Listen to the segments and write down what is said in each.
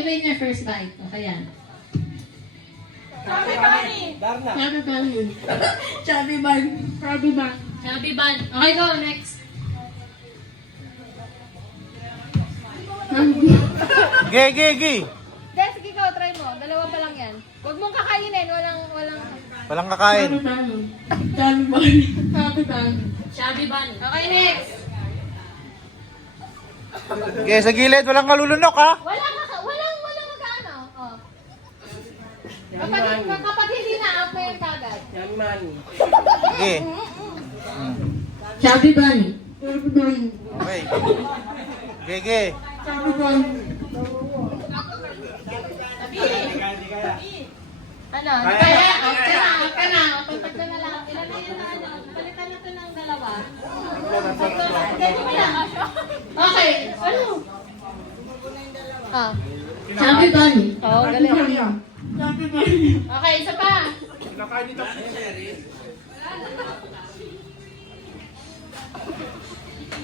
Give your first bite. Okay yan. Chubby Bunny. Darna. Chubby Bunny. Chubby Bun. Chubby Bun. Chubby Bun. Okay, go. Next. Ge. Des, sige ko, try mo. Dalawa pa lang yan. Huwag mong kakainin. Walang kakain. Chubby Bunny. Chubby Bunny. Chubby Bunny. Chubby Bun. Okay, next. Ge, sa gilid. Walang kalulunok, ha? Walang magkano. Oh. Kapag hindi na, out na yung kagad. Yan man. Ge. Chubby Bunny. Chubby Bunny. Okay. Ge. Chubby Bunny. Ano? Kaya. Kaya, out ka na. Pagpagda na lang. Ilan na yun na ano? Palitan na ito ng dalawa. Pwede mo lang. Okay. Ano? Ah. Chubby Bunny. Oo, galing. Chubby Bunny. Okay, isa pa.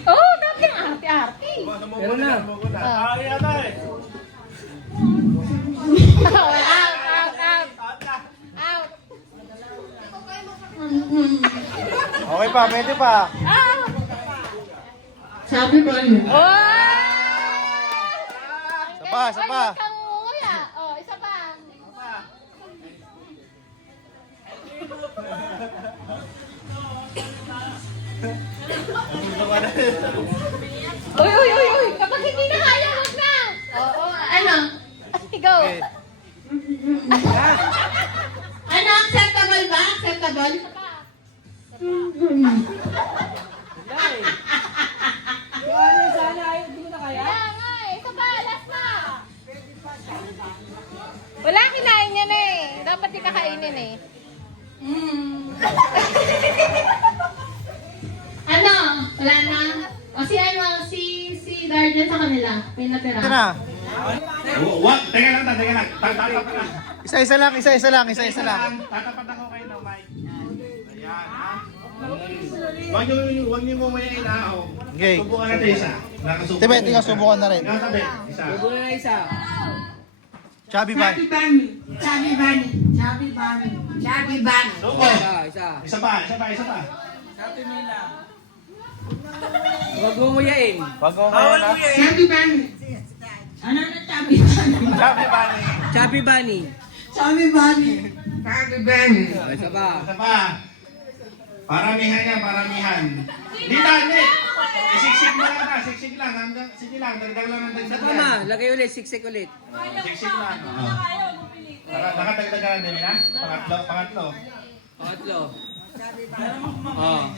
Oh, grabe ang arte-arte. Meron na. Ah. Out. Okay pa, pwede pa. Chubby Bunny. Oh! Isa pa. Ay, kang nguya. Oh, isa pa. Uy. Kapag hindi na kaya, huwag na. Oo. Ano? Go. Okay. Ano? Acceptable ba? Acceptable? Isa pa. Lay. Ano sana ayaw, hindi ko na kaya. Kaya nga eh. Isa pa. Last na. Wala kinain yan eh. Dapat di kakainin eh. Ano? Wala na? O si ano? Si Guardian sa kanila. May natira. Ito na. Wag, teka lang. Tatapat lang. Isa-isa lang. Tatapat ako kayo ng mic. Ayan, ha? Huwag niyo mamayain, ha? O. Okay. Subukan natin isa. Nakasubukan. Tibe, tingnan, subukan na rin. Nakatabi, isa. Subo na isa. Chubby Bunny. Chubby Bunny. Chubby Bunny. Chubby Bunny. Subo. Isa. Isa pa. Huwag mo muyain. Wag mo na. Chubby Bunny. Ano na Chubby Bunny? Chubby Bunny. Chubby Bunny. Chubby Bunny. Chubby Bunny. Isa pa. Isa pa. Paramihan yan, paramihan. Hindi. Siksik mo lang na. Siksik lang. Sige lang. Dagdag lang ng Sa dagdag. tama. Lagay ulit. Siksik ulit. Siksik lang. Nakadagdag ka na din, ha? Pangatlo. Pangatlo. Oh.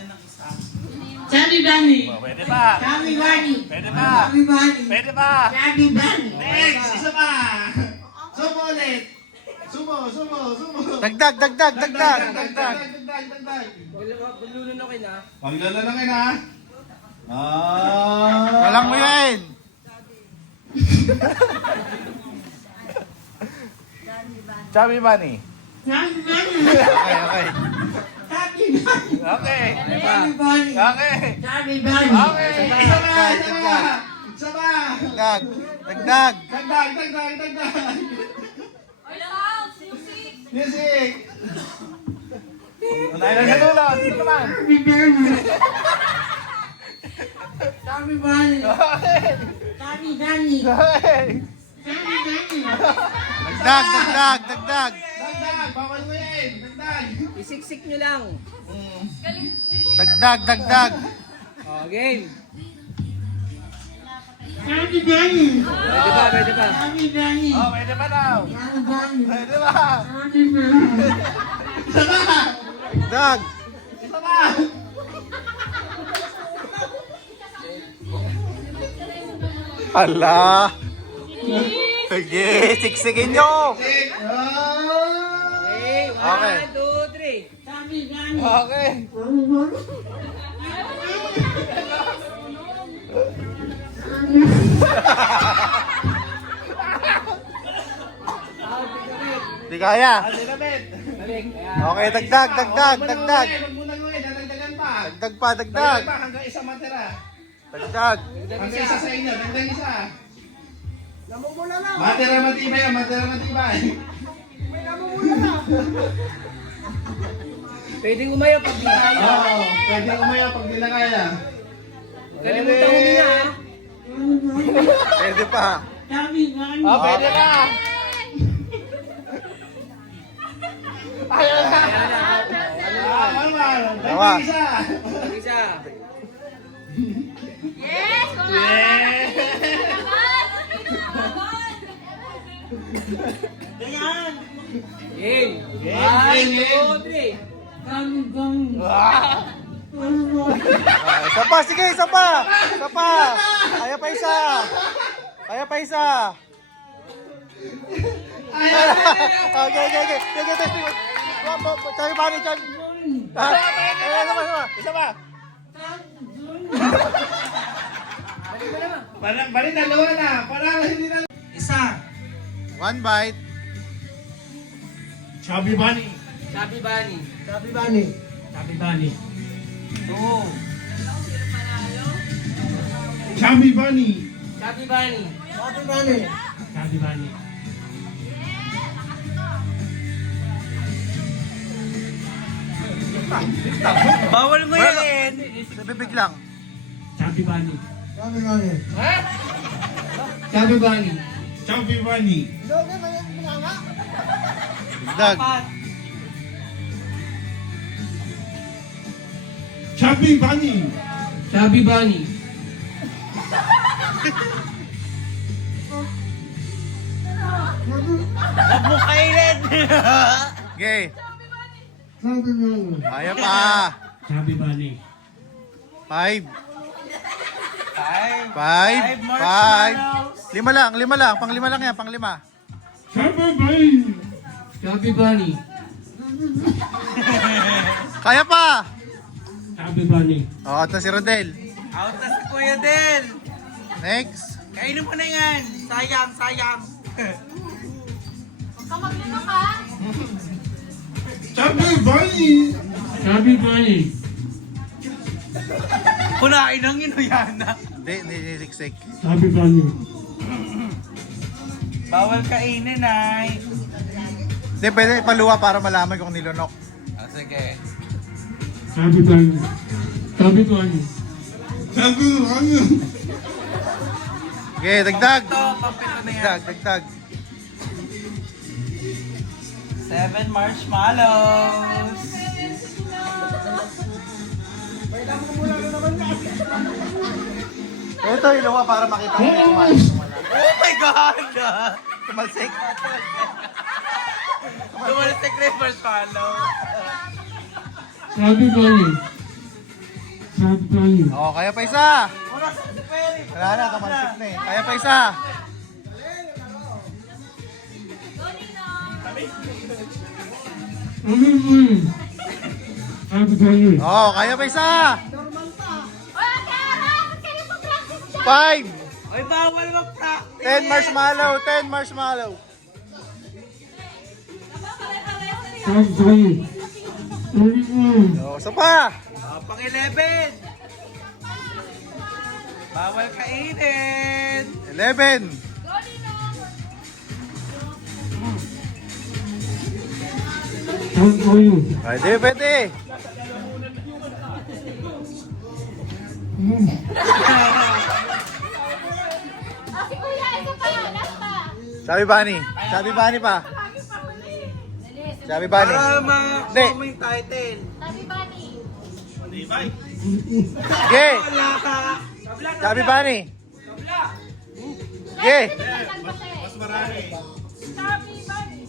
Chubby Bunny. Pwede pa. Chubby Bunny. Pwede pa. Chubby Bunny. Pwede pa. Chubby Bunny. Next! Isa pa! Sumo ulit! Sumo! Dagdag. Dagdag! Bululunokin ha. Huwag lalalakin, ha? Walang muyain. Chubby Bunny. Chubby Bunny. Okay. Chubby Bunny. Okay. Chubby Bunny. Okay. Chubby Bunny. Okay. Isa pa! Dagdag. Dagdag! Music! Unahin lang sa dulo. Dito naman. Chubby Bunny. Chubby Bunny. Okay. Chubby Bunny. Okay. Chubby Bunny. Dagdag. Dagdag! Bawal mo yan! Dagdag! Isiksik nyo lang. Dagdag. Oh, game. Chubby Bunny. Pwede pa. Chubby Bunny. Oh, pwede pa daw. Chubby Bunny. Pwede pa. Chubby Bunny. Isa pa! Dagdag. Isa pa! Hala. Sige, siksikin nyo. Music! Okay. Okay. 1, 2, 3. Chubby Bunny. Okay. Chubby Bunny. Di kaya. Dinamit! Balik. Okay, dagdag. Huwag mo nang uwi, dadagdagan pa! Dagdag. Pa hanggang isa matira. Dagdag. Hanggang isa sa inyo, dagdag isa. Namumula na. Matira matibay yan, matira matibay. May namumula na. Pwedeng umayaw pag binakaya. Oo, pwede umayaw pag di na kaya. Kalimutan mo niya ha. Pwede pa. Oh, pwede na. Ayaw na. Normal. Dalawa. Isa. Isa. Yes! Yeah. Game. Game, game. 2, 3. Isa pa, sige, isa pa. Isa pa. Kaya pa isa. Kaya pa isa. Ayaw na. Okay, okay, okay. Sige, sige. Chay Bunny, Chay. Isa pa. Isa pa. Parang dalawa na. Parang hindi na. Isa. One bite. Chubby Bunny. Chubby Bunny. Chubby Bunny. Chubby Bunny. 2. Chubby Bunny. Chubby Bunny. Chubby Bunny. Chubby Bunny. Bawal mo yan. Sa bibig lang. Chubby Bunny. Chubby Bunny. Ha? Chubby Bunny. Chubby Bunny. Dag. Chubby Bunny. Chubby Bunny. Huwag mo kainin. Okay. Kaya pa. Chubby Bunny. 5. 5. 5. 5. Lima lang. Pang lima lang yan, pang lima. Chubby Bunny. Chubby Bunny. Kaya pa. Chubby Bunny. O, ito si Rodel. Out na si Kuya Del. Next. Kainin mo na yan. Sayang, sayang. Kamaglino ka? Chubby Bunny. Chubby Bunny. Kunain ng Inuyana. Hindi, siksik. Chubby Bunny. Bawal kainin, ay. Hindi, pwede ipaluwa para malaman kung nilunok. Sige. Chubby Bunny. Chubby Bunny. Chubby Bunny. Okay, dagdag. Ito, pampito na yan. Dagdag. 7 marshmallows. Ito, iluwa para makita mo yung kumain. Oh my God! Tumalsik. Dumalasik na yung marshmallow. Chubby Bunny. Chubby Bunny. O, kaya pa isa. Wala sa si Perry. Wala na, tumalsik na eh. Kaya pa isa. Chubby Bunny. Chubby Bunny. O, kaya pa isa. Wala ka! Ba't kayo mag-practice dyan? 5. Ay, bawal mag-practice. 10 marshmallow. 10 marshmallow. Chubby Bunny. Chubby Bunny. O, isa pa. Pang 11. Bawal kainin. 11. Chubby Bunny. Pwede, pwede. Ah, si Kuya, isa pa! Last pa! Chubby Bunny. Chubby Bunny pa. Lagi pa huli! Dali, Chubby Bunny. Para makakuha mo yung title. Sabi Bunny! Okay. Wala ka. Chubby Bunny. Okay. Mas marami! Sabi Bunny!